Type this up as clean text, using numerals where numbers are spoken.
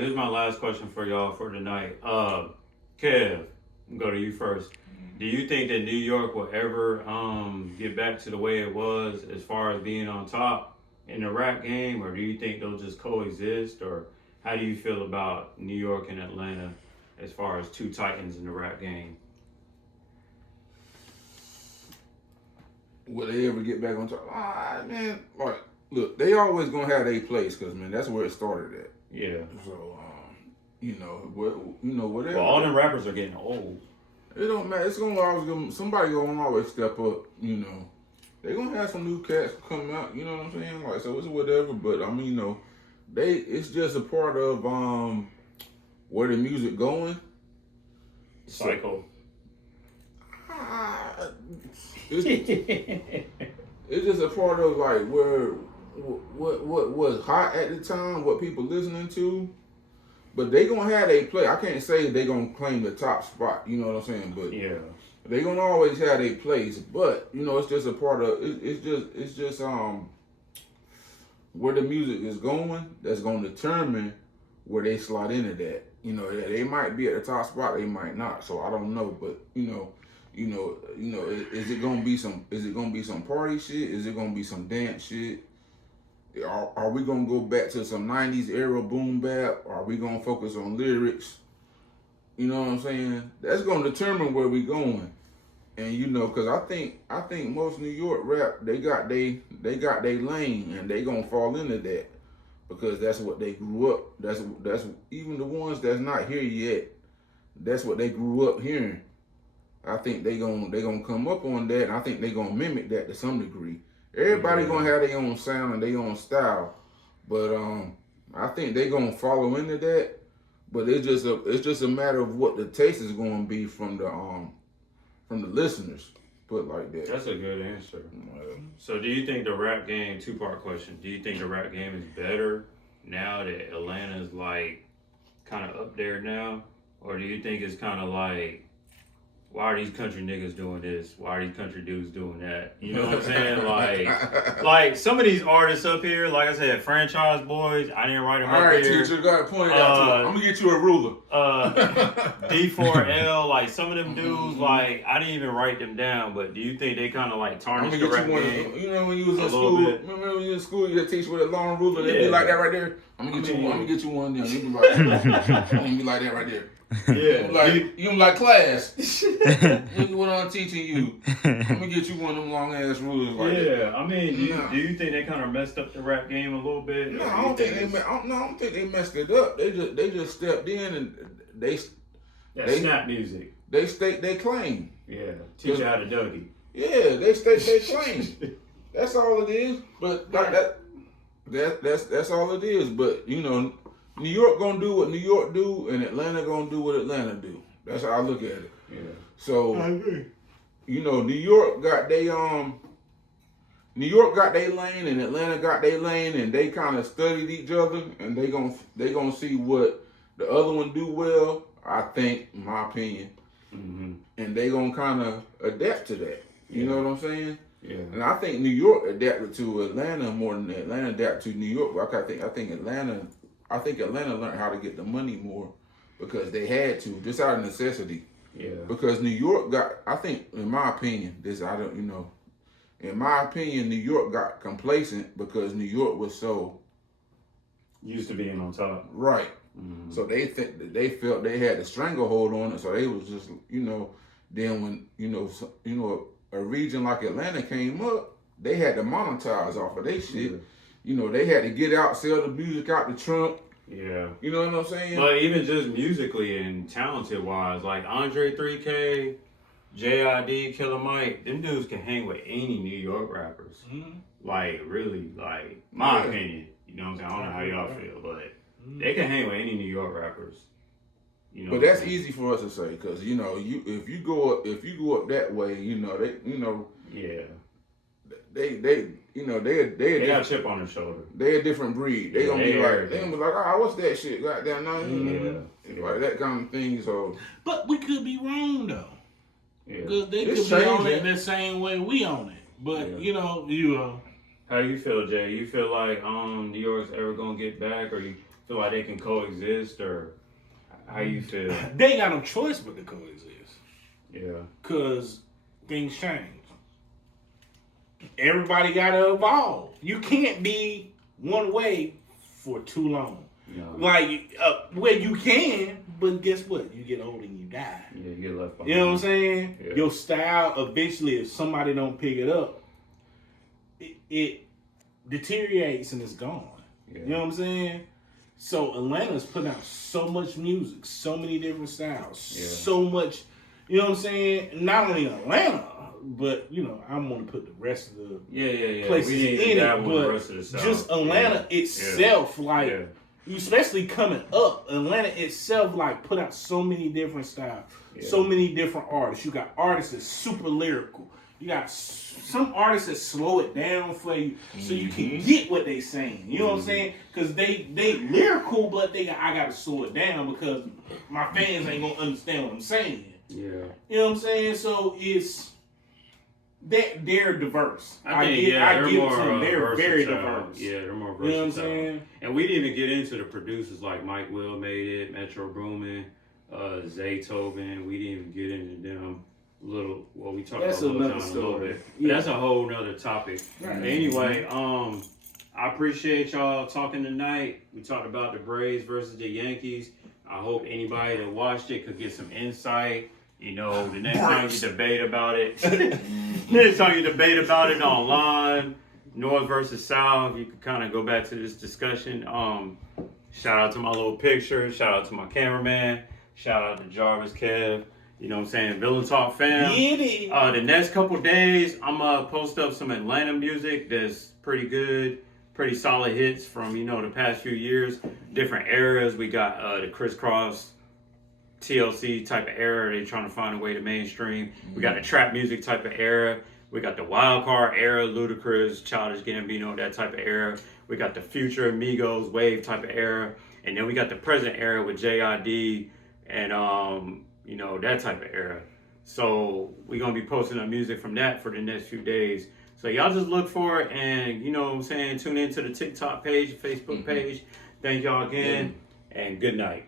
Here's my last question for y'all for tonight. Kev, I'm go to you first. Do you think that New York will ever get back to the way it was as far as being on top in the rap game, or do you think they'll just coexist, or how do you feel about New York and Atlanta as far as two titans in the rap game? Will they ever get back on top? Man, like, look, they always gonna have their place, cause man, that's where it started at. Yeah. So, whatever. Well, all them rappers are getting old. It don't matter. It's gonna always somebody gonna always step up. They gonna have some new cats come out. You know what I'm saying? Like, so it's whatever. But I mean, it's just a part of where the music going. Cycle. It's just a part of like where what was hot at the time, what people listening to. But they gonna have a play. I can't say they gonna claim the top spot. You know what I'm saying? But Yeah. they gonna always have a place. But it's just a part of it's just where the music is going. That's gonna determine where they slot into that. They might be at the top spot. They might not. So I don't know. But is it gonna be some party shit? Is it gonna be some dance shit? Are we gonna go back to some '90s era boom bap? Are we gonna focus on lyrics? You know what I'm saying? That's gonna determine where we going. And because I think most New York rap they got they lane, and they gonna fall into that because that's what they grew up. That's even the ones that's not here yet. That's what they grew up hearing. I think they gonna come up on that, and I think they gonna mimic that to some degree. Everybody gonna have their own sound and their own style, but I think they gonna follow into that. But it's just a matter of what the taste is gonna be from the listeners. Put it like that. That's a good answer. So, do you think the rap game? Two-part question. Do you think the rap game is better now that Atlanta's like kind of up there now, or do you think it's kind of like, why are these country niggas doing this? Why are these country dudes doing that? You know what I'm saying? Like some of these artists up here, like I said, Franchise Boys, I didn't write them up here. All right, teacher, go ahead, point it out to me. I'm going to get you a ruler. D4L, like some of them dudes, like I didn't even write them down, but do you think they kind of like tarnish the rap game? When you was in school, remember when you was in school, you had to teach with a long ruler, they'd be like that right there. I'm going to get you one there. You be like that. I'm going to be like that right there. Yeah, you like class. Look what I'm teaching you. I'm gonna get you one of them long ass rulers like that. Yeah, I mean, do you think they kind of messed up the rap game a little bit? No, I don't think they messed it up. They just stepped in and they snap music. They state they claim. Yeah, teach you how to Dougie. Yeah, they state they claim. That's all it is. But that's all it is. But New York gonna do what New York do, and Atlanta gonna do what Atlanta do. That's how I look at it. Yeah. So, I agree. New York got they lane, and Atlanta got their lane, and they kind of studied each other, and they gonna see what the other one do well. I think, in my opinion, and they gonna kind of adapt to that. You know what I'm saying? Yeah. And I think New York adapted to Atlanta more than Atlanta adapted to New York. But I think Atlanta learned how to get the money more because they had to, just out of necessity. Yeah. Because New York in my opinion, in my opinion, New York got complacent because New York was so used to being on top. Right. Mm-hmm. So they felt they had the stranglehold on it. So they was just, then when, a region like Atlanta came up, they had to monetize off of their shit. Yeah. They had to get out, sell the music out the trunk. Yeah. You know what I'm saying? But even just musically and talented wise, like Andre 3K, JID, Killer Mike, them dudes can hang with any New York rappers. Mm-hmm. Like, really, like, my opinion. You know what I'm saying? I don't know how y'all feel, but they can hang with any New York rappers. But that's easy for us to say, because if you go up that way, they got a chip on their shoulder. They a different breed. They gonna be like, what's that shit? Goddamn, like that kind of thing. So, but we could be wrong though, because they it's could be on it the same way we own it. But How you feel, Jay? You feel like New York's ever gonna get back, or you feel like they can coexist, or how you feel? They ain't got no choice but to coexist. Yeah. Because things change. Everybody got to evolve. You can't be one way for too long. No. Like, well, you can, but guess what? You get old and you die. Yeah, you get left behind. You know what I'm saying? Yeah. Your style, eventually, if somebody don't pick it up, it deteriorates and it's gone. Yeah. You know what I'm saying? So Atlanta's putting out so much music, so many different styles, so much. You know what I'm saying? Not only Atlanta, but you know, I'm gonna put the rest of the places in it. But just Atlanta itself, like especially coming up, Atlanta itself, like put out so many different styles, so many different artists. You got artists that's super lyrical. You got some artists that slow it down for you so you can get what they saying. You know what I'm saying? Because they lyrical, but I gotta slow it down because my fans ain't gonna understand what I'm saying. Yeah. You know what I'm saying? So it's they're diverse. I think they're more they're versatile. very diverse. Yeah, they're more versatile. You know what I'm saying? And we didn't even get into the producers like Mike Will made it, Metro Boomin, Zaytoven. We didn't even get into them. We talked about Lil Jon a little bit. Yeah. That's a whole nother topic. Right. Anyway, I appreciate y'all talking tonight. We talked about the Braves versus the Yankees. I hope anybody that watched it could get some insight. You know, the next time you debate about it, online, North versus South, you can kind of go back to this discussion. Shout out to my little picture. Shout out to my cameraman. Shout out to Jarvis Kev. You know what I'm saying? Villain Talk fam. The next couple days, I'm going to post up some Atlanta music that's pretty good. Pretty solid hits from, the past few years. Different eras. We got the crisscross TLC type of era. They're trying to find a way to mainstream. We got the trap music type of era. We got the wild card era, Ludacris, Childish Gambino, that type of era. We got the future Migos wave type of era. And then we got the present era with JID and, that type of era. So we're going to be posting up music from that for the next few days. So y'all just look for it and, tune into the TikTok page, Facebook page. Thank y'all again and good night.